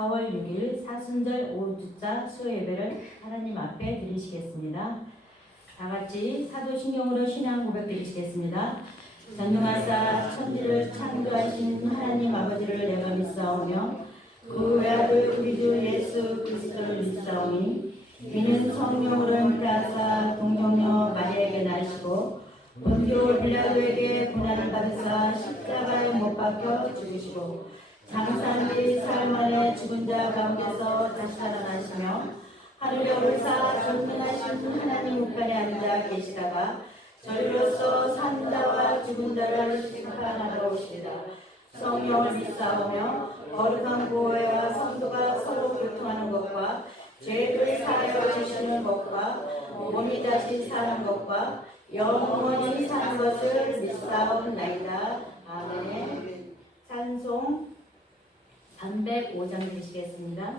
4월 6일 사순절 5주자 수요예배를 하나님 앞에 드리시겠습니다. 다 같이 사도신경으로 신앙 고백 드리시겠습니다. 전능하사 천지를 창조하신 하나님 아버지를 내가 믿사오며 그 외아들 우리 주 예수 그리스도를 믿사오니 이는 성령으로 잉태하사 동정녀 마리아에게 나시고 본디오 빌라도에게 고난을 받으사 십자가에 못 박혀 죽으시고 장사한 뒤 사흘 만에 죽은 자 가운데서 다시 살아나시며 하늘에 오르사 전능하신 하나님 우편에 앉아 계시다가 저리로서 산 자와 죽은 자를 심판하러 오시리라. 성령을 믿사오며 거룩한 교회와 성도가 서로 교통하는 것과 죄를 사하여 주시는 것과 몸이 다시 사는 것과 영원히 사는 것을 믿사옵나이다. 아멘. 찬송 305장 되시겠습니다.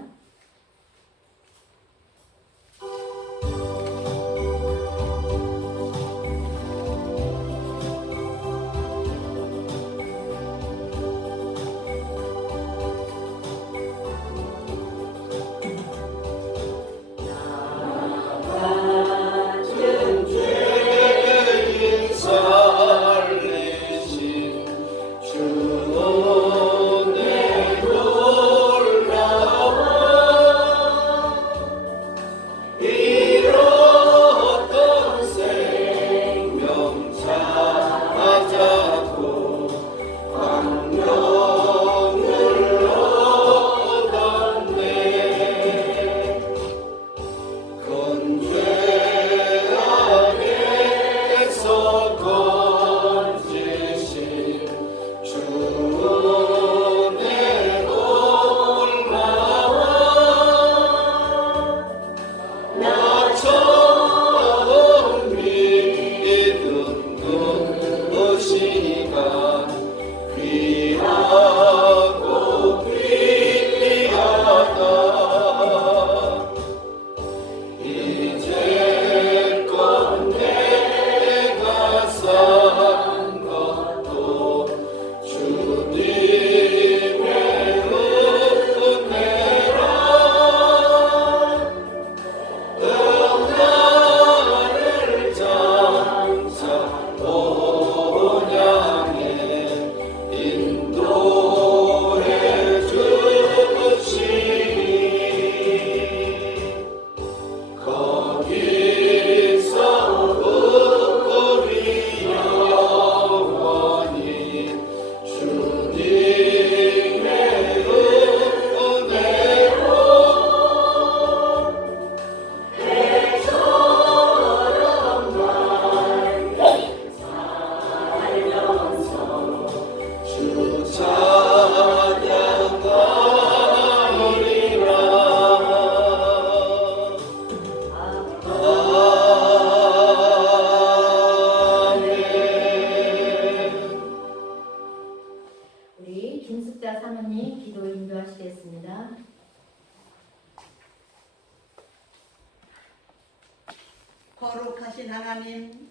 거룩하신 하나님,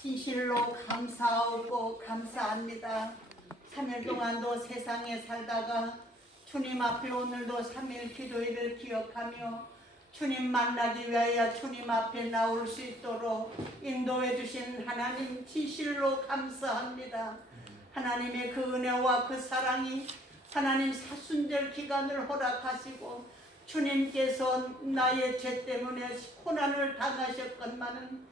진실로 감사하고 감사합니다. 3일 동안도 세상에 살다가 주님 앞에 오늘도 3일 기도일을 기억하며 주님 만나기 위하여 주님 앞에 나올 수 있도록 인도해 주신 하나님, 진실로 감사합니다. 하나님의 그 은혜와 그 사랑이 하나님 사순절 기간을 허락하시고 주님께서 나의 죄 때문에 고난을 당하셨건만은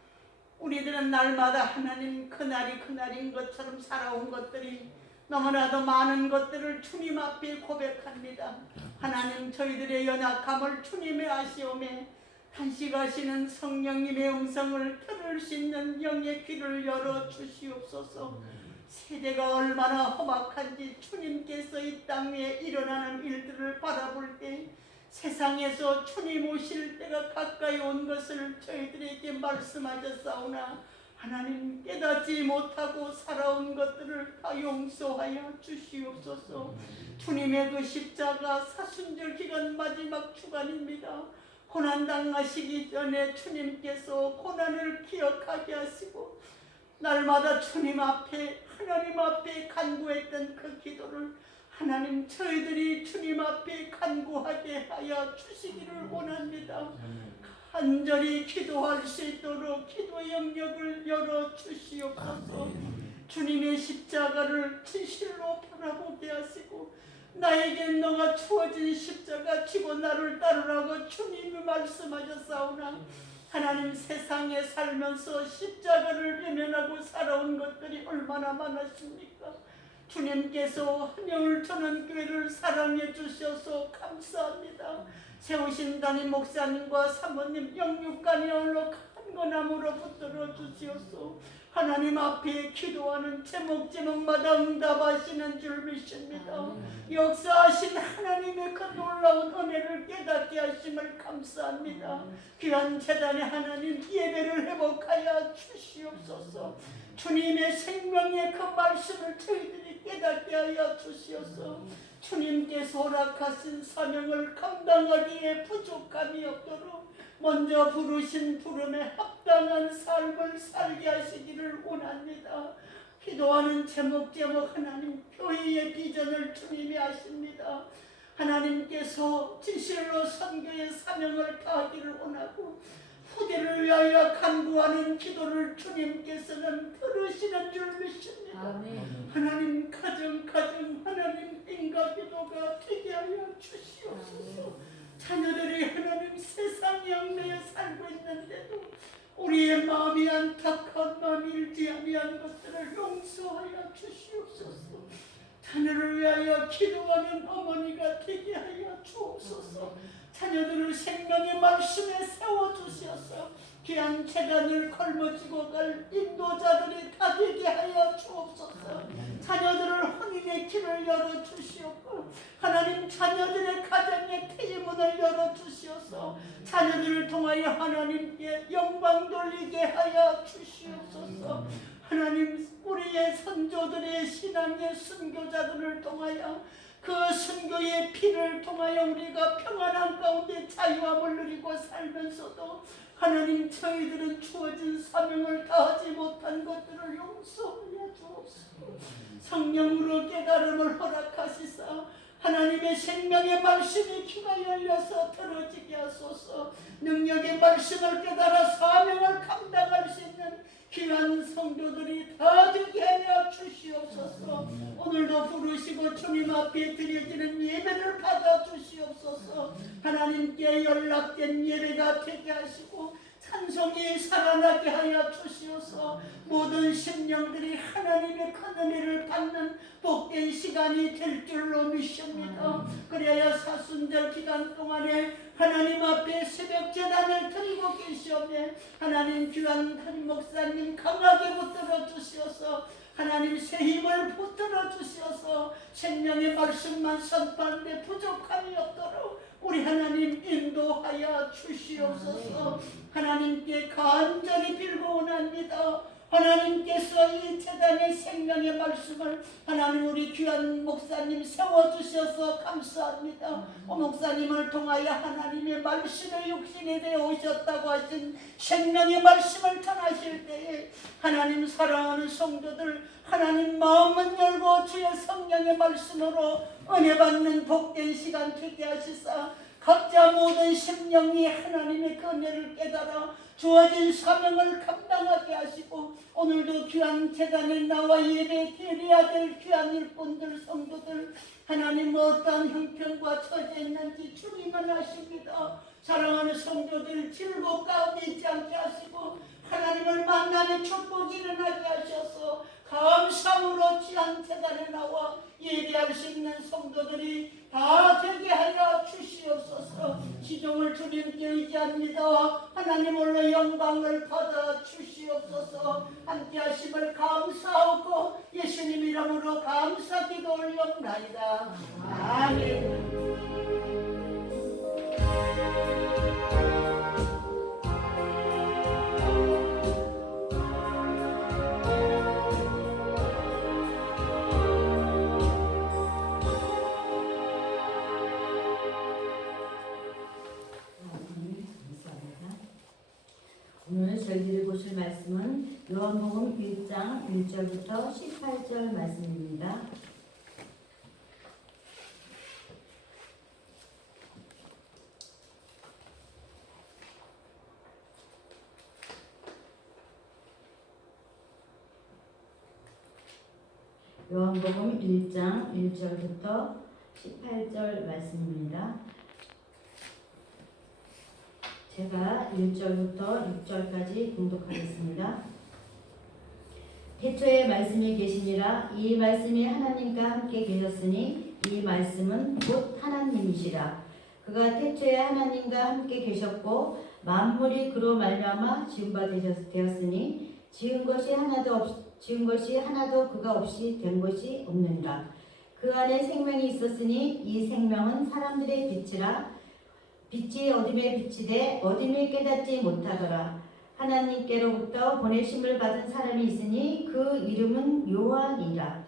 우리들은 날마다 하나님 그날인 것처럼 살아온 것들이 너무나도 많은 것들을 주님 앞에 고백합니다. 하나님, 저희들의 연약함을 주님의 아시오매 탄식하시는 성령님의 음성을 들을 수 있는 영의 귀를 열어 주시옵소서. 세대가 얼마나 험악한지 주님께서 이 땅 위에 일어나는 일들을 바라볼 때 세상에서 주님 오실 때가 가까이 온 것을 저희들에게 말씀하셨사오나 하나님, 깨닫지 못하고 살아온 것들을 다 용서하여 주시옵소서. 주님의 그 십자가 사순절 기간 마지막 주간입니다. 고난당하시기 전에 주님께서 고난을 기억하게 하시고 날마다 주님 앞에 하나님 앞에 간구했던 그 기도를 하나님 저희들이 주님 앞에 간구하게 하여 주시기를 원합니다. 간절히 기도할 수 있도록 기도 영역을 열어 주시옵소서. 주님의 십자가를 진실로 바라보게 하시고 나에게 너가 주어진 십자가 지고 나를 따르라고 주님이 말씀하셨사오나 하나님 세상에 살면서 십자가를 외면하고 살아온 것들이 얼마나 많았습니까? 주님께서 한영을 전원 교회를 사랑해 주셔서 감사합니다. 세우신 담임 목사님과 사모님 영육간에 올라 간건함으로 붙들어 주시옵소. 하나님 앞에 기도하는 제목마다 응답하시는 줄 믿습니다. 역사하신 하나님의 그 놀라운 은혜를 깨닫게 하심을 감사합니다. 귀한 재단의 하나님 예배를 회복하여 주시옵소서. 주님의 생명의 그 말씀을 저희들이 깨닫게 하여 주시옵소서. 주님께서 허락하신 사명을 감당하기에 부족함이 없도록 먼저 부르신 부름에 합당한 삶을 살게 하시기를 원합니다. 기도하는 제목 하나님 교회의 비전을 주님이 아십니다. 하나님께서 진실로 선교의 사명을 다하기를 원하고 후대를 위하여 간구하는 기도를 주님께서는 들으시는 줄 믿습니다. 하나님 가정 하나님 인가 기도가 되게 하여 주시옵소서. 자녀들이 하나님 세상 영내에 살고 있는데도 우리의 마음이 안타까운 마음이 일지 아니한 것들을 용서하여 주시옵소서. 자녀를 위하여 기도하는 어머니가 되게 하여 주옵소서. 자녀들을 생명의 말씀에 세워주셔서 귀한 재단을 걸머쥐고 갈 인도자들이 다 되게 하여 주옵소서. 자녀들을 혼인의 길을 열어주시옵고 하나님 자녀들의 가정의 태문을 열어주시옵소서. 자녀들을 통하여 하나님께 영광 돌리게 하여 주시옵소서. 하나님 우리의 선조들의 신앙의 순교자들을 통하여 그 순교의 피를 통하여 우리가 평안한 가운데 자유함을 누리고 살면서도 하나님 저희들은 주어진 사명을 다하지 못한 것들을 용서하여 주옵소서. 성령으로 깨달음을 허락하시사 하나님의 생명의 말씀이 귀가 열려서 들어지게 하소서. 능력의 말씀을 깨달아 사명을 감당할 수 있는 귀한 성도들이 다 되게 하여 주시옵소서. 오늘도 부르시고 주님 앞에 드려지는 예배를 받아 주시옵소서. 하나님께 연락된 예배가 되게 하시고 찬송이 살아나게 하여 주시옵소서. 모든 심령들이 하나님의 큰 은혜를 받는 복된 시간이 될 줄로 믿습니다. 그래야 사순절 기간 동안에 하나님 앞에 새벽 제단을 드리고 계시오매 하나님 귀한 담임 목사님 강하게 붙들어 주시옵소서. 하나님 새 힘을 붙들어 주시옵소서. 생명의 말씀만 선포하는데 부족함이 없도록 우리 하나님 인도하여 주시옵소서. 하나님께 간절히 빌고 원합니다. 하나님께서 이 재단의 생명의 말씀을 하나님 우리 귀한 목사님 세워주셔서 감사합니다. 목사님을 통하여 하나님의 말씀의 육신이 되어 오셨다고 하신 생명의 말씀을 전하실 때에 하나님 사랑하는 성도들 하나님 마음은 열고 주의 성령의 말씀으로 은혜 받는 복된 시간 되게 하시사 각자 모든 심령이 하나님의 그 은혜를 깨달아 주어진 사명을 감당하게 하시고 오늘도 귀한 재단에 나와 예배 드려야 될 귀한 일꾼들 성도들 하나님 어떠한 형편과 처지에 있는지 주님은 아십니다. 사랑하는 성도들 즐거운 가운데 있지 않게 하시고 하나님을 만나는 축복이 일어나게 하셔서 감사함으로 귀한 재단에 나와 예배할 수 있는 성도들이 다 되게 하여 주시옵소서. 시종을 주님께 의지합니다. 하나님 홀로 영광을 받아 주시옵소서. 함께 하심을 감사하고 예수님 이름으로 감사 기도 올려옵나이다. 아멘. 오늘 저희들이 보실 말씀은 요한복음 1장 1절부터 18절 말씀입니다. 요한복음 1장 1절부터 18절 말씀입니다. 제가 1절부터 6절까지 봉독하겠습니다. 태초에 말씀이 계시니라. 이 말씀이 하나님과 함께 계셨으니 이 말씀은 곧 하나님이시라. 그가 태초에 하나님과 함께 계셨고 만물이 그로 말미암아 지은 바 되었으니 지은 것이 하나도 그가 없이 된 것이 없느니라. 그 안에 생명이 있었으니 이 생명은 사람들의 빛이라. 빛이 어둠에 비치되 어둠이 깨닫지 못하더라. 하나님께로부터 보내심을 받은 사람이 있으니 그 이름은 요한이라.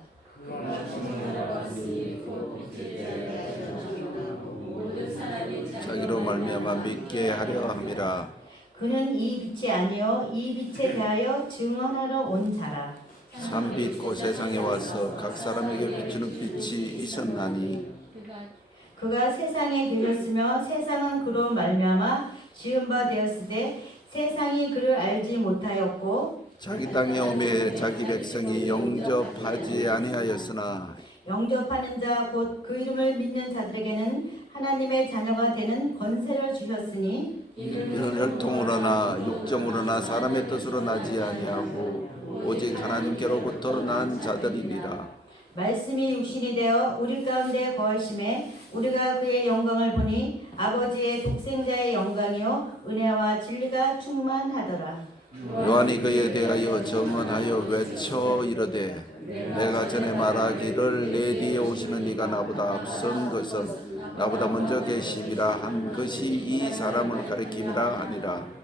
자기로 말미암아 믿게 하려 함이라. 그는 이 빛이 아니요 이 빛에 대하여 증언하러 온 자라. 참빛 곧 세상에 와서 각 사람에게 비추는 빛이 있었나니 그가 세상에 계셨으며 세상은 그로 말미암아 지은 바 되었으되 세상이 그를 알지 못하였고 자기 땅에 오매 자기 백성이 영접하지 아니하였으나 영접하는 자 곧 그 이름을 믿는 자들에게는 하나님의 자녀가 되는 권세를 주셨으니 이는 혈통으로나 육정으로나 사람의 뜻으로 나지 아니하고 오직 하나님께로부터 난 자들이니라. 말씀이 육신이 되어 우리 가운데 거하심에 우리가 그의 영광을 보니 아버지의 독생자의 영광이요 은혜와 진리가 충만하더라. 요한이 그에 대하여 증언하여 외쳐 이르되 내가 전에 말하기를 내 뒤에 오시는 이가 나보다 앞선 것은 나보다 먼저 계심이라 한 것이 이 사람을 가리킴이라 하니라.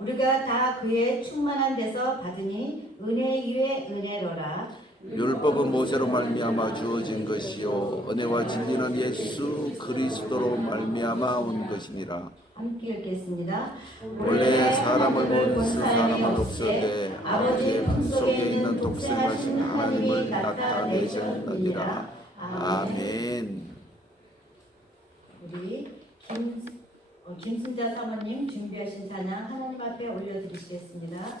우리가 다 그의 충만한 데서 받으니 은혜 위에 은혜로라. 율법은 모세로 말미암아 주어진 것이요 은혜와 진리는 예수 그리스도로 말미암아 온 것이니라. 함께 읽겠습니다. 원래 사람을 본 사람은 없으되 아버지의 품속에 있는 독생하신 하나님을 나타내셨느니라. 아멘. 우리 김순자 사모님 준비하신 찬양 하나님 앞에 올려드리시겠습니다.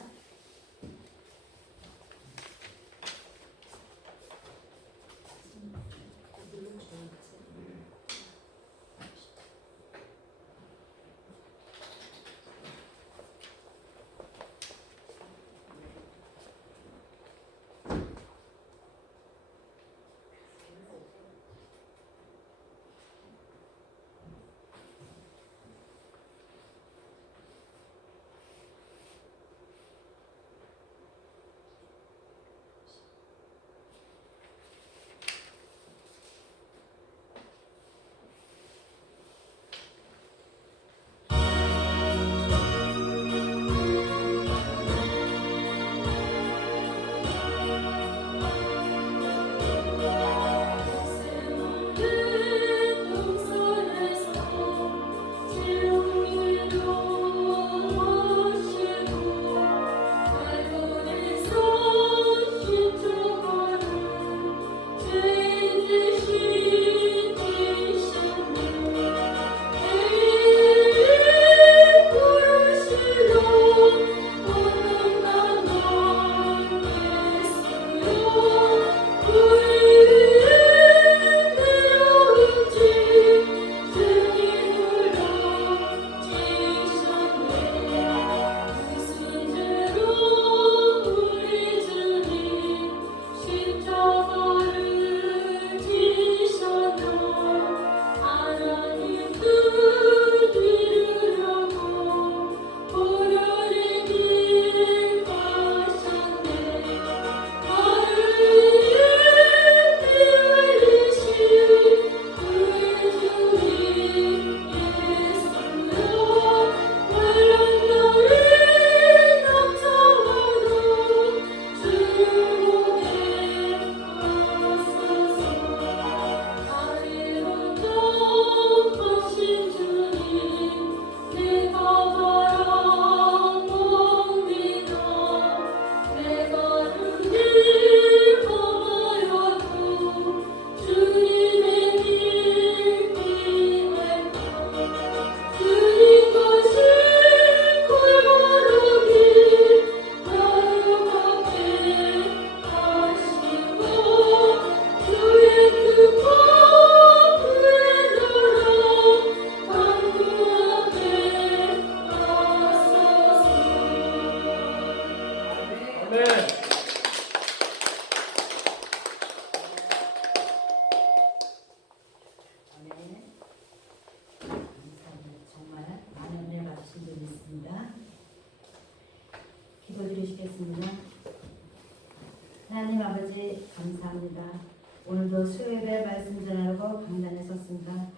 수요일에 말씀 전하려고 강단에 섰습니다.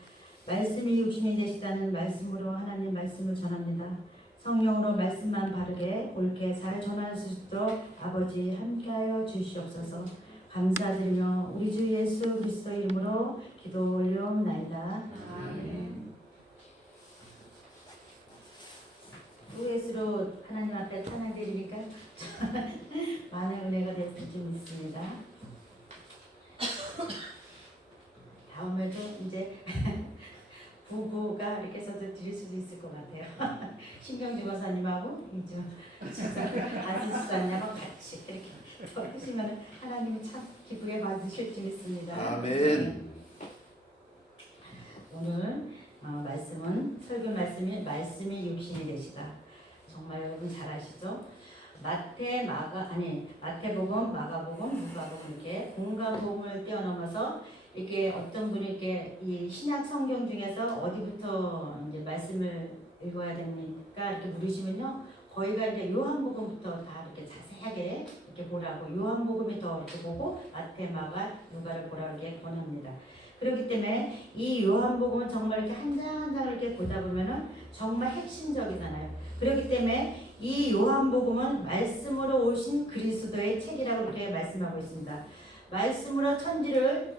말씀이 육신이 되시다는 말씀으로 하나님 말씀을 전합니다. 성령으로 말씀만 바르게 옳게 잘 전할 수 있도록 아버지 함께하여 주시옵소서. 감사드리며 우리 주 예수 그리스도의 이름으로 기도 올려옵나이다. 아멘. 예수로 하나님 앞에 찬양드리니까 많은 은혜가 됐을 줄 믿습니다. 다음에도 이제 부부가 이렇게 해서도 드릴 수도 있을 것 같아요. 신경주 권사님하고 이제 아지수사님하고 같이 이렇게 해주시면 하나님이 참 기쁘게 받으실 줄 믿습니다. 아멘. 오늘 말씀은 설교 말씀이 육신이 되시다. 정말 여러분 잘 아시죠? 마태복음, 마가복음, 누가복음 이렇게 공간복음을 뛰어넘어서 이렇게 어떤 분이 이렇게 이 신약 성경 중에서 어디부터 이제 말씀을 읽어야 됩니까? 이렇게 물으시면요, 거의가 이제 요한복음부터 다 이렇게 자세하게 이렇게 보라고, 요한복음이 더 이렇게 보고 마태, 마가, 누가를 보라고 이렇게 권합니다. 그렇기 때문에 이 요한복음은 정말 이렇게 한 장 한 장을 이렇게 보다 보면은 정말 핵심적이잖아요. 그렇기 때문에 이 요한복음은 말씀으로 오신 그리스도의 책이라고 이렇게 말씀하고 있습니다. 말씀으로 천지를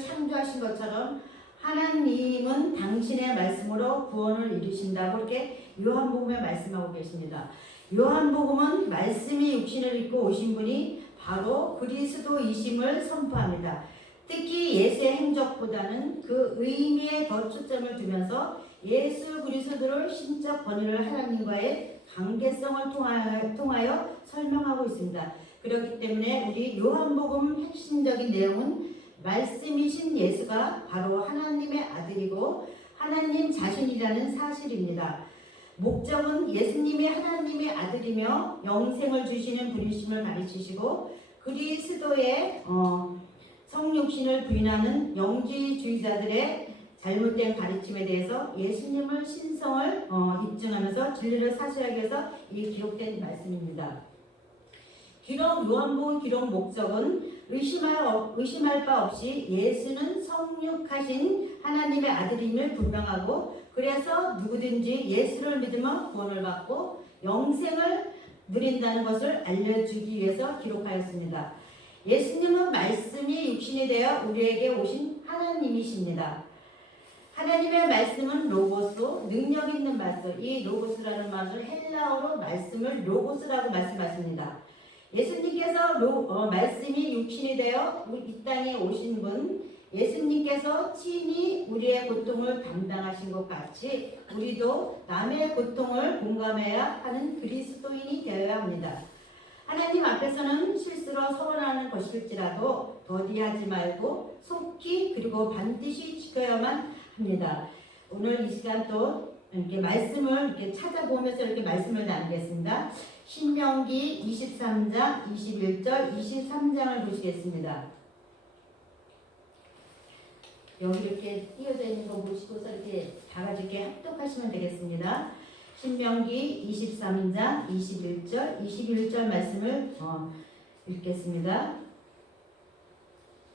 창조하신 것처럼 하나님은 당신의 말씀으로 구원을 이루신다고 이렇게 요한복음에 말씀하고 계십니다. 요한복음은 말씀이 육신을 입고 오신 분이 바로 그리스도이심을 선포합니다. 특히 예수의 행적보다는 그 의미에 더 초점을 두면서 예수 그리스도를 신적 권위를 하나님과의 관계성을 통하여 설명하고 있습니다. 그렇기 때문에 우리 요한복음 핵심적인 내용은 말씀이신 예수가 바로 하나님의 아들이고 하나님 자신이라는 사실입니다. 목적은 예수님이 하나님의 아들이며 영생을 주시는 분이심을 가르치시고 그리스도의 성육신을 부인하는 영지주의자들의 잘못된 가르침에 대해서 예수님을 신성을 입증하면서 진리를 사실하기 위해서 이 기록된 말씀입니다. 요한복음 기록 목적은 의심할 바 없이 예수는 성육하신 하나님의 아들임을 분명하고, 그래서 누구든지 예수를 믿으면 구원을 받고 영생을 누린다는 것을 알려주기 위해서 기록하였습니다. 예수님은 말씀이 육신이 되어 우리에게 오신 하나님이십니다. 하나님의 말씀은 로고스, 능력 있는 말씀. 이 로고스라는 말을 헬라어로 말씀을 로고스라고 말씀하십니다. 예수님께서 말씀이 육신이 되어 이 땅에 오신 분, 예수님께서 친히 우리의 고통을 담당하신 것 같이 우리도 남의 고통을 공감해야 하는 그리스도인이 되어야 합니다. 하나님 앞에서는 실수로 서원하는 것일지라도 더디하지 말고 속히 그리고 반드시 지켜야만 합니다. 오늘 이 시간 또 이렇게 말씀을 이렇게 찾아보면서 이렇게 말씀을 나누겠습니다. 신명기 23장 21절 23장을 보시겠습니다. 여기 이렇게 띄어져 있는 거 보시고서 이렇게 다 같이 이렇게 합독하시면 되겠습니다. 신명기 23장 21절 말씀을 읽겠습니다.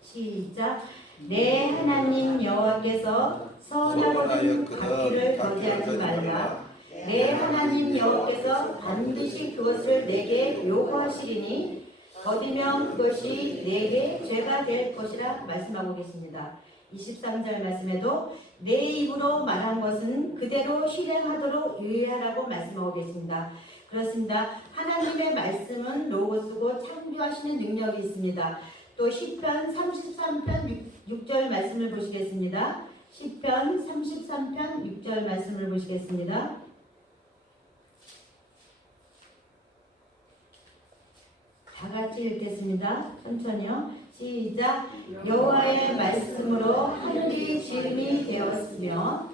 시작. 내 하나님 여호와께서 선하거든 갚기를 거절하지 말라. 내 하나님 여호와께서 반드시 그것을 내게 요구하시리니 거두면 그것이 내게 죄가 될 것이라 말씀하고 계십니다. 23절 말씀에도 내 입으로 말한 것은 그대로 실행하도록 유의하라고 말씀하고 계십니다. 그렇습니다. 하나님의 말씀은 로고스고 창조하시는 능력이 있습니다. 또 시편 33편 6절 말씀을 보시겠습니다. 시편 33편 6절 말씀을 보시겠습니다. 다 같이 읽겠습니다. 천천히요. 시작. 여호와의 말씀으로 하늘이 지음이 되었으며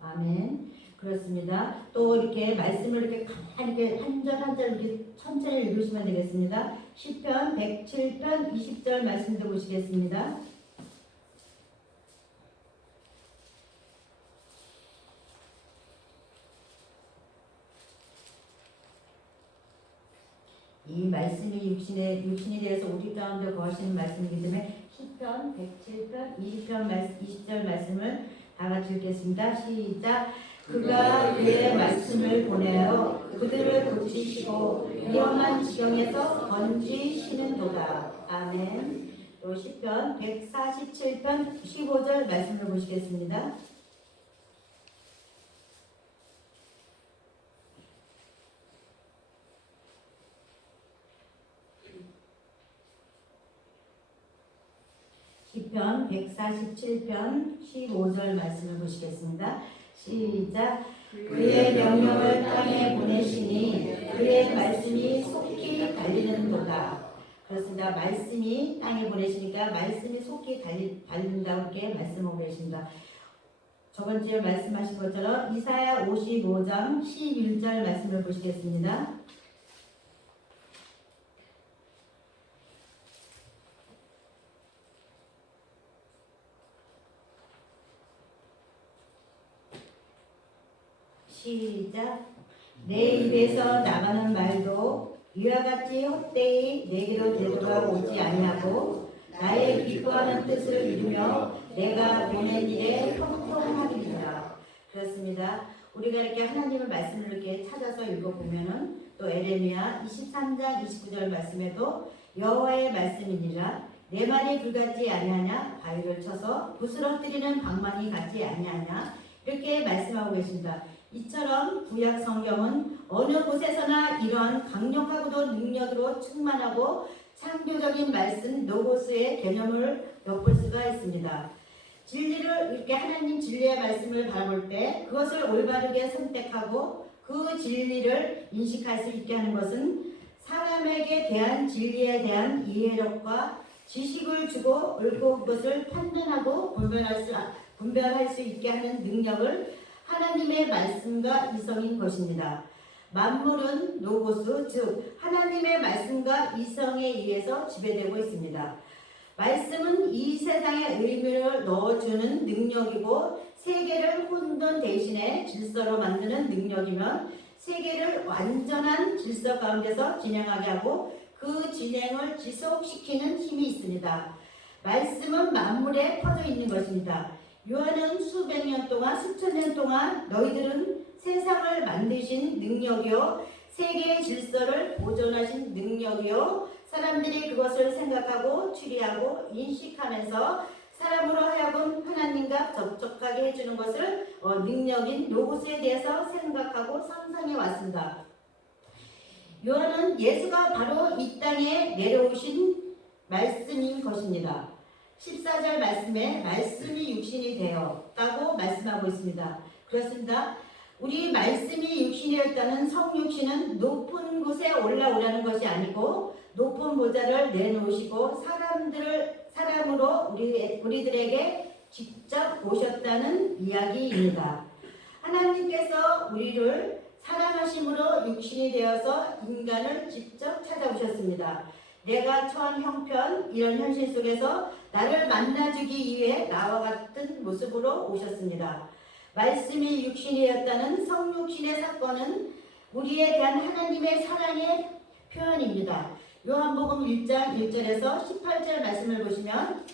아멘. 그렇습니다. 또 이렇게 말씀을 이렇게 가만히 한 절 한 절 이렇게 천천히 읽으시면 되겠습니다. 시편 107편 20절 말씀도 보시겠습니다. 육신에 대해서 우리 가운데 거하시는 말씀이기 때문에 시편 107편 20절 말씀을 다 같이 읽겠습니다. 시작. 그가 그의 말씀을 보내어 그들을 고치시고 위험한 지경에서 건지시는도다. 아멘. 또 시편 147편 15절 말씀을 보시겠습니다. 시편 147편 15절 말씀을 보시겠습니다. 시작. 그의 명령을 땅에 보내시니 그의 말씀이 속히 달리는도다. 그렇습니다. 말씀이 땅에 보내시니까 말씀이 속히 달린다고 이렇게 말씀하고 계십니다. 저번 주에 말씀하신 것처럼 이사야 55장 11절 말씀을 보시겠습니다. 시작. 내 입에서 나가는 말도 이와 같이 헛되이 내게로 되돌아오지 아니하고 나의 기뻐하는 뜻을 이루며 내가 보낸 일에 형통하리라. 그렇습니다. 우리가 이렇게 하나님의 말씀을 이렇게 찾아서 읽어보면은 또 에레미야 23장 29절 말씀에도 여호와의 말씀이니라 내 말이 불같지 아니하냐 바위를 쳐서 부스러뜨리는 방망이 같지 아니하냐 이렇게 말씀하고 계십니다. 이처럼 구약 성경은 어느 곳에서나 이러한 강력하고도 능력으로 충만하고 창조적인 말씀 노고스의 개념을 엿볼 수가 있습니다. 진리를 이렇게 하나님 진리의 말씀을 바라볼 때 그것을 올바르게 선택하고 그 진리를 인식할 수 있게 하는 것은 사람에게 대한 진리에 대한 이해력과 지식을 주고 옳고 그것을 판단하고 분별할 수 있게 하는 능력을 하나님의 말씀과 이성인 것입니다. 만물은 노고스 즉 하나님의 말씀과 이성에 의해서 지배되고 있습니다. 말씀은 이 세상에 의미를 넣어주는 능력이고 세계를 혼돈 대신에 질서로 만드는 능력이면 세계를 완전한 질서 가운데서 진행하게 하고 그 진행을 지속시키는 힘이 있습니다. 말씀은 만물에 퍼져 있는 것입니다. 요한은 수백 년 동안 수천 년 동안 너희들은 세상을 만드신 능력이요 세계의 질서를 보존하신 능력이요 사람들이 그것을 생각하고 추리하고 인식하면서 사람으로 하여금 하나님과 접촉하게 해주는 것을 능력인 로고스에 대해서 생각하고 상상해 왔습니다. 요한은 예수가 바로 이 땅에 내려오신 말씀인 것입니다. 14절 말씀에 말씀이 육신이 되었다고 말씀하고 있습니다. 그렇습니다. 우리 말씀이 육신이었다는 성육신은 높은 곳에 올라오라는 것이 아니고 높은 보좌를 내놓으시고 사람으로 우리들에게 직접 오셨다는 이야기입니다. 하나님께서 우리를 사랑하심으로 육신이 되어서 인간을 직접 찾아오셨습니다. 내가 처한 형편 이런 현실 속에서 나를 만나주기 위해 나와 같은 모습으로 오셨습니다. 말씀이 육신이었다는 성육신의 사건은 우리에 대한 하나님의 사랑의 표현입니다. 요한복음 1장 1절에서 18절 말씀을 보시면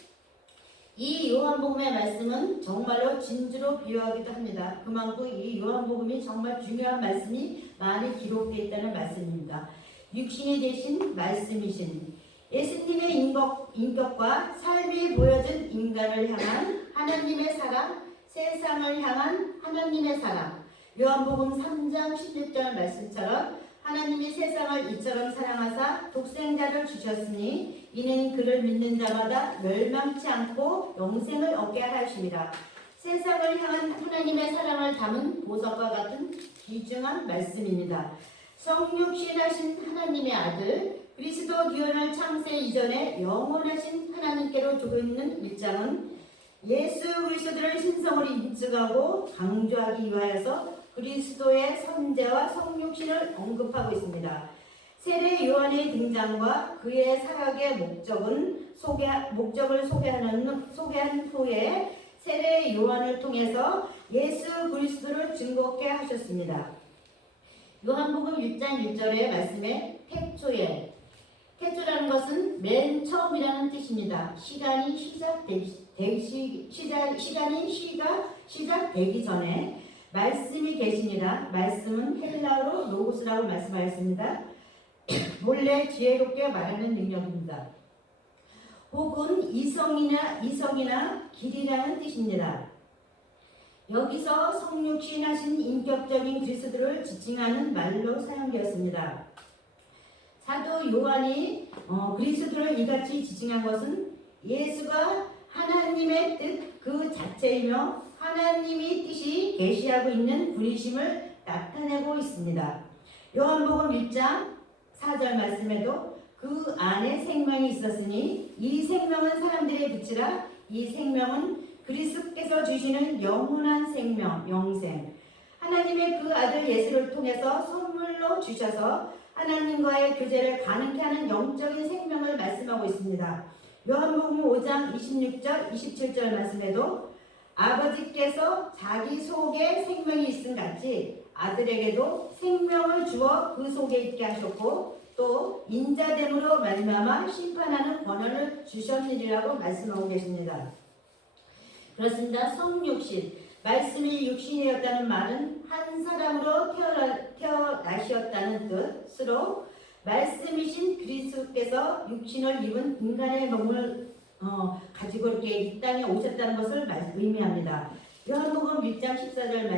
이 요한복음의 말씀은 정말로 진주로 비유하기도 합니다. 그만큼 이 요한복음이 정말 중요한 말씀이 많이 기록되어 있다는 말씀입니다. 육신이 되신 말씀이신 예수님의 인격과 삶이 보여준 인간을 향한 하나님의 사랑, 세상을 향한 하나님의 사랑. 요한복음 3장 16절 말씀처럼 하나님이 세상을 이처럼 사랑하사 독생자를 주셨으니 이는 그를 믿는 자마다 멸망치 않고 영생을 얻게 하심이라. 세상을 향한 하나님의 사랑을 담은 보석과 같은 귀중한 말씀입니다. 성육신하신 하나님의 아들 그리스도 기원할 창세 이전에 영원하신 하나님께로 주고 있는 일장은 예수 그리스도를 신성으로 인증하고 강조하기 위하여서 그리스도의 선제와 성육신을 언급하고 있습니다. 세례 요한의 등장과 그의 사역의 목적을 소개한 후에 세례 요한을 통해서 예수 그리스도를 증거케 하셨습니다. 요한복음 1장 1절의 말씀에 태초에 태초라는 것은 맨 처음이라는 뜻입니다. 시간이 시작되기 전에 말씀이 계시니라. 말씀은 헬라어로 로고스라고 말씀하였습니다. 본래 지혜롭게 말하는 능력입니다. 혹은 이성이나 길이라는 뜻입니다. 여기서 성육신하신 인격적인 그리스도를 지칭하는 말로 사용되었습니다. 사도 요한이 그리스도를 이같이 지칭한 것은 예수가 하나님의 뜻 그 자체이며 하나님이 뜻이 계시하고 있는 분이심을 나타내고 있습니다. 요한복음 1장 4절 말씀에도 그 안에 생명이 있었으니 이 생명은 사람들의 빛이라. 이 생명은 그리스도께서 주시는 영원한 생명, 영생. 하나님의 그 아들 예수를 통해서 선물로 주셔서 하나님과의 교제를 가능케 하는 영적인 생명을 말씀하고 있습니다. 요한복음 5장 26절, 27절 말씀에도 아버지께서 자기 속에 생명이 있음 같이 아들에게도 생명을 주어 그 속에 있게 하셨고 또 인자됨으로 말미암아 심판하는 권한을 주셨느니라고 말씀하고 계십니다. 그렇습니다. 성육신, 말씀이 육신이었다는 말은 한 사람으로 태어나셨다는 뜻으로 말씀이신 그리스도께서 육신을 입은 인간의 몸을 가지고 이렇게 이 땅에 오셨다는 것을 의미합니다. 요한복음 1장 14절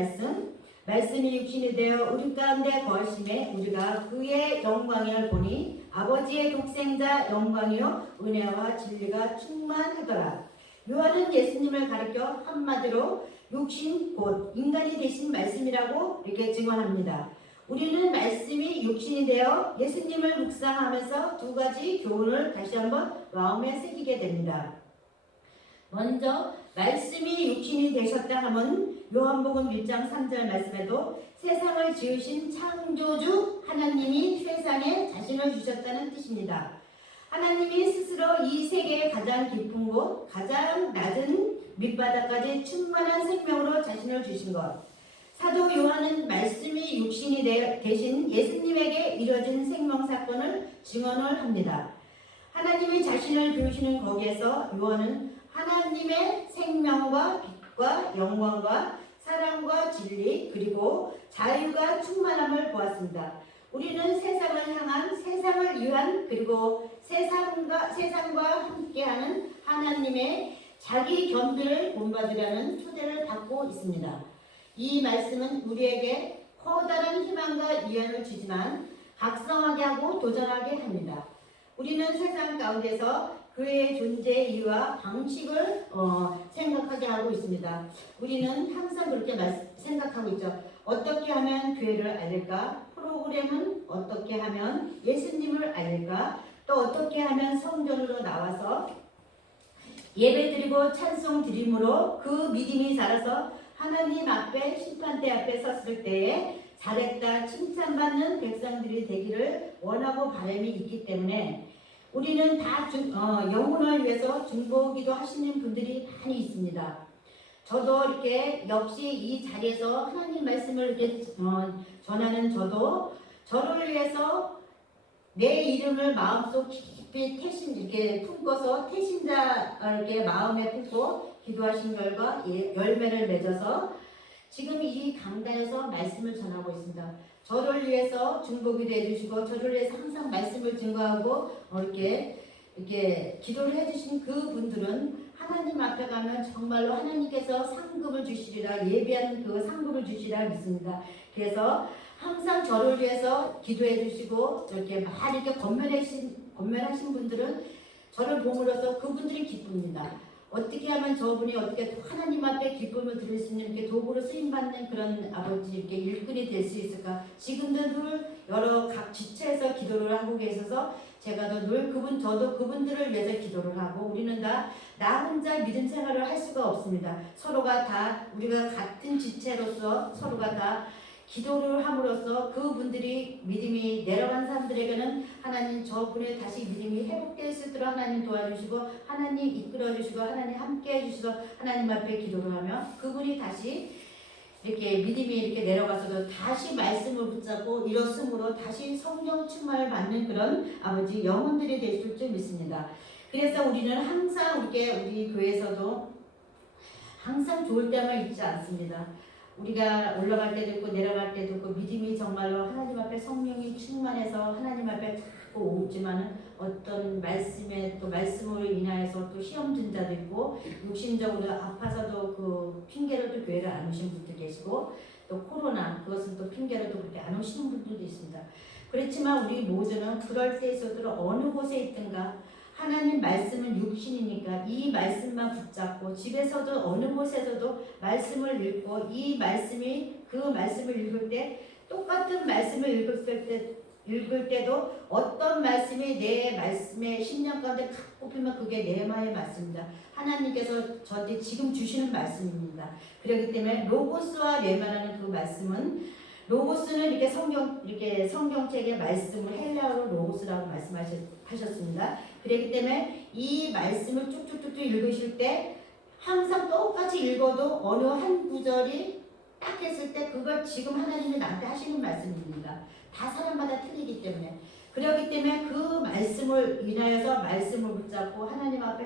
말씀이 육신이 되어 우리 가운데 거하심에 우리가 그의 영광을 보니 아버지의 독생자 영광이요 은혜와 진리가 충만하더라. 요한은 예수님을 가리켜 한마디로 육신 곧 인간이 되신 말씀이라고 이렇게 증언합니다. 우리는 말씀이 육신이 되어 예수님을 묵상하면서 두 가지 교훈을 다시 한번 마음에 새기게 됩니다. 먼저 말씀이 육신이 되셨다 하면 요한복음 1장 3절 말씀에도 세상을 지으신 창조주 하나님이 세상에 자신을 주셨다는 뜻입니다. 하나님이 스스로 이 세계의 가장 깊은 곳, 가장 낮은 밑바닥까지 충만한 생명으로 자신을 주신 것. 사도 요한은 말씀이 육신이 되신 예수님에게 이뤄진 생명 사건을 증언을 합니다. 하나님이 자신을 비우시는 거기에서 요한은 하나님의 생명과 빛과 영광과 사랑과 진리 그리고 자유가 충만함을 보았습니다. 우리는 세상을 향한 세상을 위한 그리고 세상과 함께하는 하나님의 자기 겸비를 본받으려는 초대를 받고 있습니다. 이 말씀은 우리에게 커다란 희망과 위안을 주지만 각성하게 하고 도전하게 합니다. 우리는 세상 가운데서 교회의 존재 이유와 방식을 생각하게 하고 있습니다. 우리는 항상 그렇게 생각하고 있죠. 어떻게 하면 교회를 알릴까? 프로그램은 어떻게 하면 예수님을 알릴까? 또 어떻게 하면 성전으로 나와서 예배드리고 찬송 드림으로 그 믿음이 자라서 하나님 앞에 심판대 앞에 섰을 때에 잘했다 칭찬받는 백성들이 되기를 원하고 바람이 있기 때문에 우리는 다 영혼을 위해서 중보기도 하시는 분들이 많이 있습니다. 저도 이렇게 역시 이 자리에서 하나님 말씀을 이렇게 전하는 저를 위해서 내 이름을 마음속 깊이 이렇게 품고서 태신자 이렇게 마음에 품고 기도하신 결과 열매를 맺어서 지금 이 강단에서 말씀을 전하고 있습니다. 저를 위해서 중보기도 해주시고 저를 위해서 항상 말씀을 증거하고 이렇게 기도를 해주신 그 분들은 하나님 앞에 가면 정말로 하나님께서 상급을 주시리라 예비하는 그 상급을 주시리라 믿습니다. 그래서 항상 저를 위해서 기도해 주시고 이렇게 권면하신 분들은 저를 봄으로써 그분들이 기쁩니다. 어떻게 하면 저분이 어떻게 하나님 앞에 기쁨을 드릴 수 있는 이렇게 도구로 쓰임받는 그런 아버지 이렇게 일꾼이 될 수 있을까? 지금도 늘 여러 각 지체에서 기도를 하고 계셔서 제가 늘 저도 그분들을 위해서 기도를 하고 우리는 다 나 혼자 믿음 생활을 할 수가 없습니다. 서로가 다 우리가 같은 지체로서 서로가 다 기도를 함으로써 그분들이 믿음이 내려간 사람들에게는 하나님 저분의 다시 믿음이 회복될 수 있도록 하나님 도와주시고 하나님 이끌어주시고 하나님 함께 해주시고 하나님 앞에 기도를 하며 그분이 다시 이렇게 믿음이 이렇게 내려가서도 다시 말씀을 붙잡고 일었으므로 다시 성령 충만을 받는 그런 아버지 영혼들이 되실 줄 믿습니다. 그래서 우리는 항상 우리 교회에서도 항상 좋을 때만 있지 않습니다. 우리가 올라갈 때도 있고 내려갈 때도 있고 믿음이 정말로 하나님 앞에 성령이 충만해서 하나님 앞에 자꾸 오지만은 어떤 말씀에 또 말씀으로 인하여서 또 시험 든 자도 있고 육신적으로 아파서도 그 핑계로 또 교회를 안 오신 분도 계시고 또 코로나 그것은 또 핑계로 또 그렇게 안 오시는 분들도 있습니다. 그렇지만 우리 모두는 그럴 때에서도 어느 곳에 있든가 하나님 말씀은 육신이니까 이 말씀만 붙잡고 집에서도 어느 곳에서도 말씀을 읽고 이 말씀이 그 말씀을 읽을 때 똑같은 말씀을 읽을 때도 어떤 말씀이 내 말씀의 심령 가운데 탁 꼽히면 그게 네마의 말씀입니다. 하나님께서 저한테 지금 주시는 말씀입니다. 그렇기 때문에 로고스와 레마라는 그 말씀은 로고스는 이렇게 성경책의 말씀을 헬라어로 로고스라고 말씀하셨습니다. 그렇기 때문에 이 말씀을 쭉쭉쭉쭉 읽으실 때 항상 똑같이 읽어도 어느 한 구절이 딱 했을 때 그걸 지금 하나님이 나한테 하시는 말씀입니다. 다 사람마다 틀리기 때문에 그렇기 때문에 그 말씀을 인하여서 말씀을 붙잡고 하나님 앞에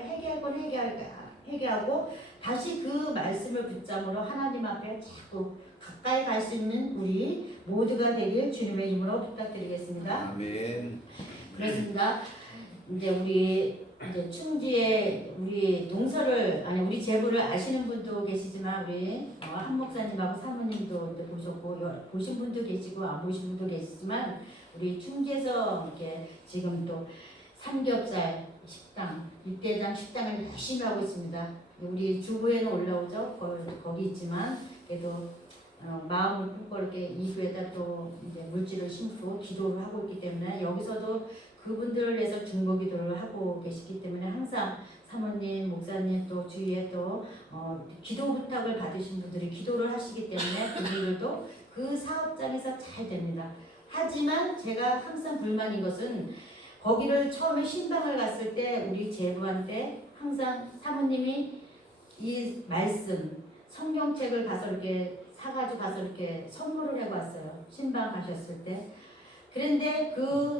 회개하고 다시 그 말씀을 붙잡으로 하나님 앞에 자꾸 가까이 갈 수 있는 우리 모두가 되길 주님의 이름으로 부탁드리겠습니다. 아멘. 그렇습니다. 이제 우리 충주에 우리 농서를 우리 제부를 아시는 분도 계시지만 우리 한 목사님하고 사모님도 보셨고 보신 분도 계시고 안 보신 분도 계시지만 우리 충주에서 이렇게 지금 또 삼겹살 식당, 육개장 식당을 열심히 하고 있습니다. 우리 주부에는 올라오죠. 거기 있지만 그래도 마음을 품고 이렇게 이부에다 또 이제 물질을 심고 기도를 하고 있기 때문에 여기서도 그분들을 위해서 중보기도를 하고 계시기 때문에 항상 사모님, 목사님 또 주위에 또 기도 부탁을 받으신 분들이 기도를 하시기 때문에 그분들도 그 사업장에서 잘 됩니다. 하지만 제가 항상 불만인 것은 거기를 처음에 신방을 갔을 때 우리 제부한테 항상 사모님이 이 말씀 성경책을 가서 이렇게 사가지고 가서 이렇게 선물을 해왔어요. 신방 가셨을 때. 그런데 그